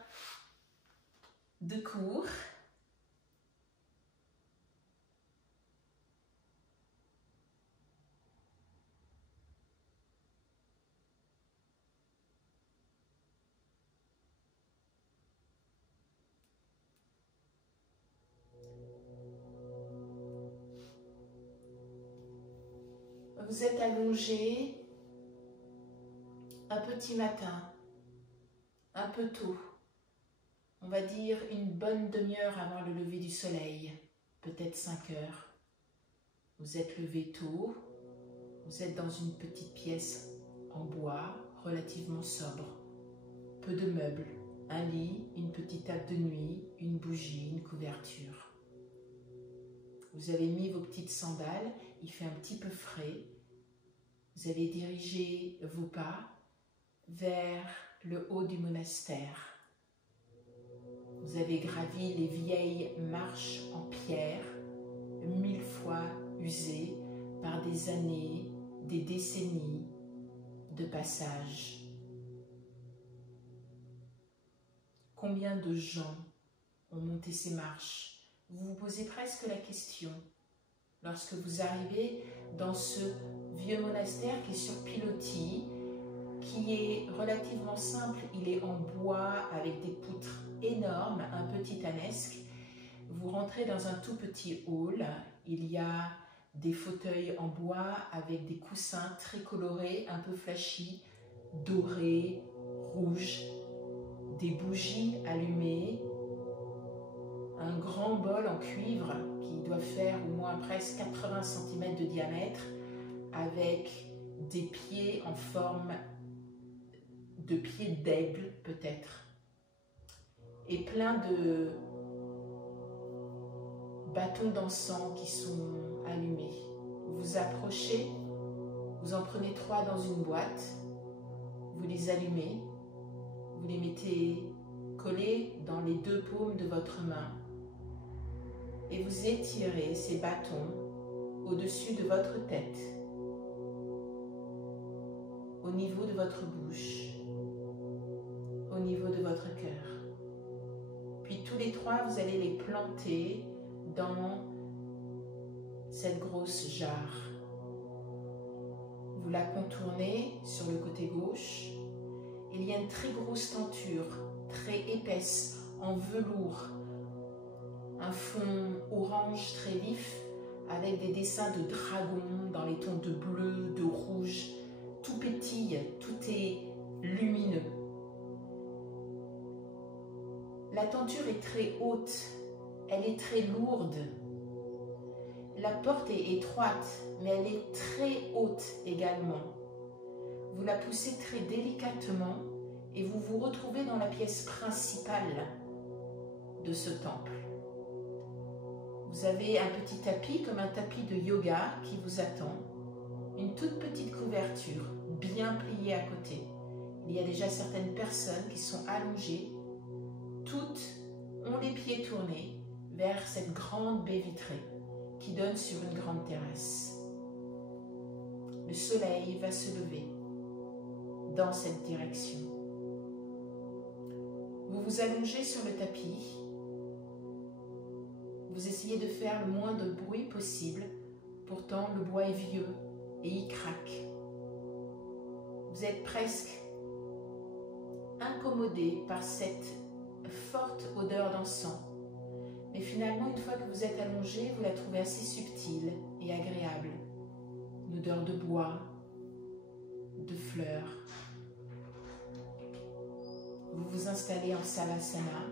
de cours. Vous êtes allongé un petit matin, un peu tôt, on va dire une bonne demi-heure avant le lever du soleil, peut-être 5 heures. Vous êtes levé tôt, vous êtes dans une petite pièce en bois relativement sobre, peu de meubles, un lit, une petite table de nuit, une bougie, une couverture. Vous avez mis vos petites sandales, il fait un petit peu frais. Vous avez dirigé vos pas vers le haut du monastère. Vous avez gravi les vieilles marches en pierre, 1000 fois usées par des années, des décennies de passage. Combien de gens ont monté ces marches? Vous vous posez presque la question lorsque vous arrivez dans ce vieux monastère qui est sur pilotis, qui est relativement simple. Il est en bois avec des poutres énormes, un peu titanesques. Vous rentrez dans un tout petit hall. Il y a des fauteuils en bois avec des coussins très colorés, un peu flashy, dorés, rouges, des bougies allumées, un grand bol en cuivre qui doit faire au moins presque 80 cm de diamètre avec des pieds en forme de pieds d'aigle peut-être et plein de bâtons d'encens qui sont allumés. Vous approchez, vous en prenez 3 dans une boîte, vous les allumez, vous les mettez collés dans les 2 paumes de votre main et vous étirez ces bâtons au-dessus de votre tête, au niveau de votre bouche, au niveau de votre cœur. Puis tous les 3, vous allez les planter dans cette grosse jarre. Vous la contournez sur le côté gauche. Il y a une très grosse tenture, très épaisse, en velours, un fond orange très vif avec des dessins de dragons dans les tons de bleu, de rouge. Tout pétille, tout est lumineux. La tenture est très haute, elle est très lourde. La porte est étroite, mais elle est très haute également. Vous la poussez très délicatement et vous vous retrouvez dans la pièce principale de ce temple. Vous avez un petit tapis, comme un tapis de yoga qui vous attend. Une toute petite couverture, bien pliée à côté. Il y a déjà certaines personnes qui sont allongées. Toutes ont les pieds tournés vers cette grande baie vitrée qui donne sur une grande terrasse. Le soleil va se lever dans cette direction. Vous vous allongez sur le tapis. Vous essayez de faire le moins de bruit possible. Pourtant, le bois est vieux et il craque. Vous êtes presque incommodé par cette forte odeur d'encens. Mais finalement, une fois que vous êtes allongé, vous la trouvez assez subtile et agréable. Une odeur de bois, de fleurs. Vous vous installez en Savasana.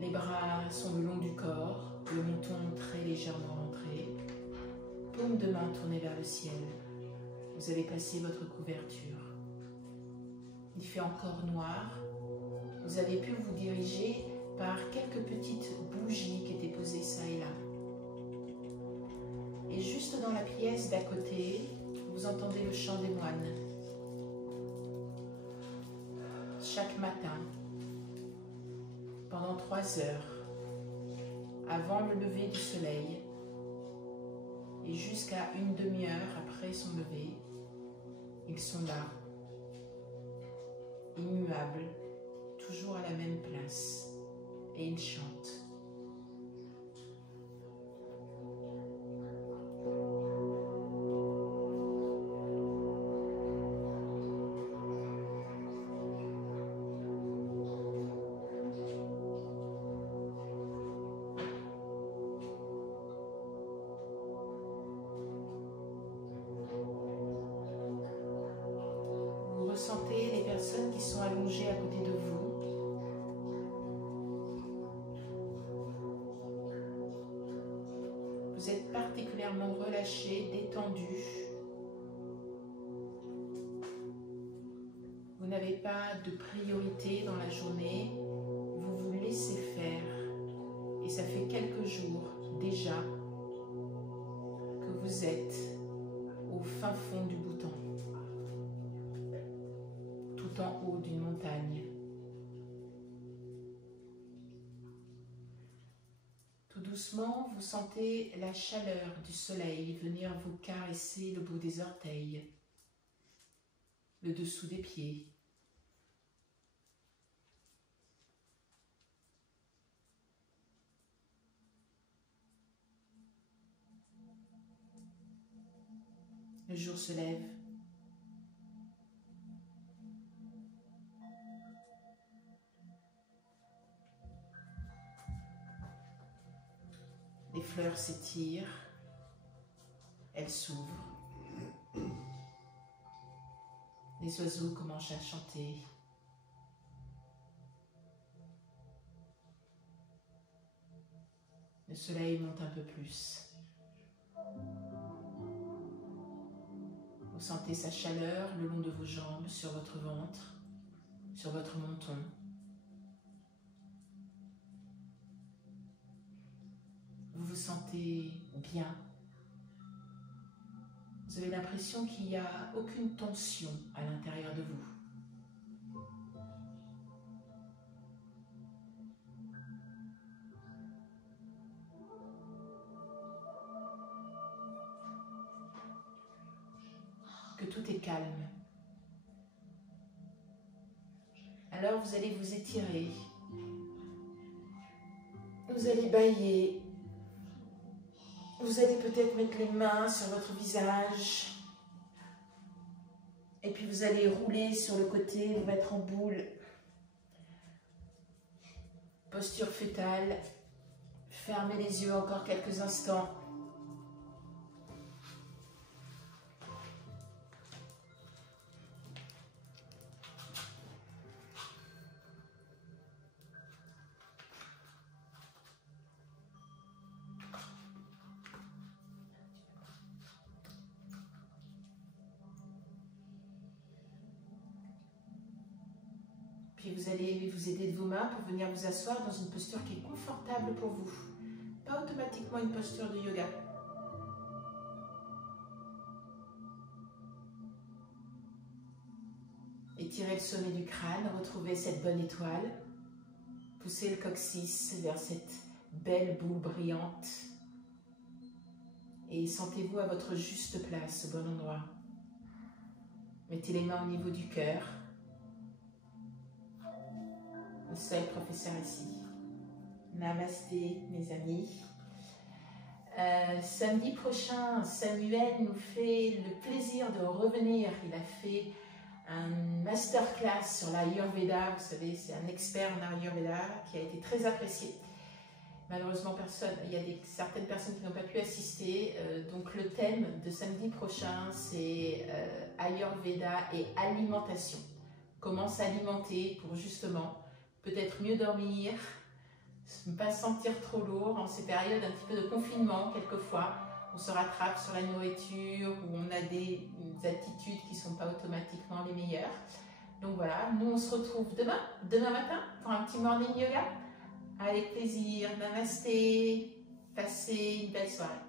Les bras sont le long du corps, le menton très légèrement rentré. Paume de main tournée vers le ciel. Vous avez passé votre couverture. Il fait encore noir. Vous avez pu vous diriger par quelques petites bougies qui étaient posées ça et là. Et juste dans la pièce d'à côté, vous entendez le chant des moines. Chaque matin, pendant 3 heures, avant le lever du soleil, et jusqu'à une demi-heure après son lever, ils sont là, immuables, toujours à la même place, et ils chantent. Vous ressentez les personnes qui sont allongées à côté de vous. Vous êtes particulièrement relâché, détendu. Vous n'avez pas de priorité dans la journée. Vous vous laissez faire. Et ça fait quelques jours déjà que vous êtes au fin fond du Bhoutan, tout en haut d'une montagne. Tout doucement, vous sentez la chaleur du soleil venir vous caresser le bout des orteils, le dessous des pieds. Le jour se lève. Les fleurs s'étirent, elles s'ouvrent. Les oiseaux commencent à chanter. Le soleil monte un peu plus. Vous sentez sa chaleur le long de vos jambes, sur votre ventre, sur votre menton. Vous vous sentez bien. Vous avez l'impression qu'il n'y a aucune tension à l'intérieur de vous. Que tout est calme. Alors vous allez vous étirer. Vous allez bâiller. Vous allez peut-être mettre les mains sur votre visage. Et puis vous allez rouler sur le côté, vous mettre en boule. Posture fœtale. Fermez les yeux encore quelques instants. Puis vous allez vous aider de vos mains pour venir vous asseoir dans une posture qui est confortable pour vous. Pas automatiquement une posture de yoga. Étirez le sommet du crâne, retrouvez cette bonne étoile. Poussez le coccyx vers cette belle boule brillante. Et sentez-vous à votre juste place, au bon endroit. Mettez les mains au niveau du cœur. Le seul professeur ici. Namasté, mes amis. Samedi prochain, Samuel nous fait le plaisir de revenir. Il a fait un masterclass sur l'Ayurveda. Vous savez, c'est un expert en Ayurveda qui a été très apprécié. Malheureusement, il y a certaines personnes qui n'ont pas pu assister. Donc, le thème de samedi prochain, c'est Ayurveda et alimentation. Comment s'alimenter pour justement peut-être mieux dormir, ne pas se sentir trop lourd en ces périodes un petit peu de confinement. Quelquefois, on se rattrape sur la nourriture ou on a des attitudes qui ne sont pas automatiquement les meilleures. Donc voilà, nous on se retrouve demain matin pour un petit morning yoga. Avec plaisir, namasté, passez une belle soirée.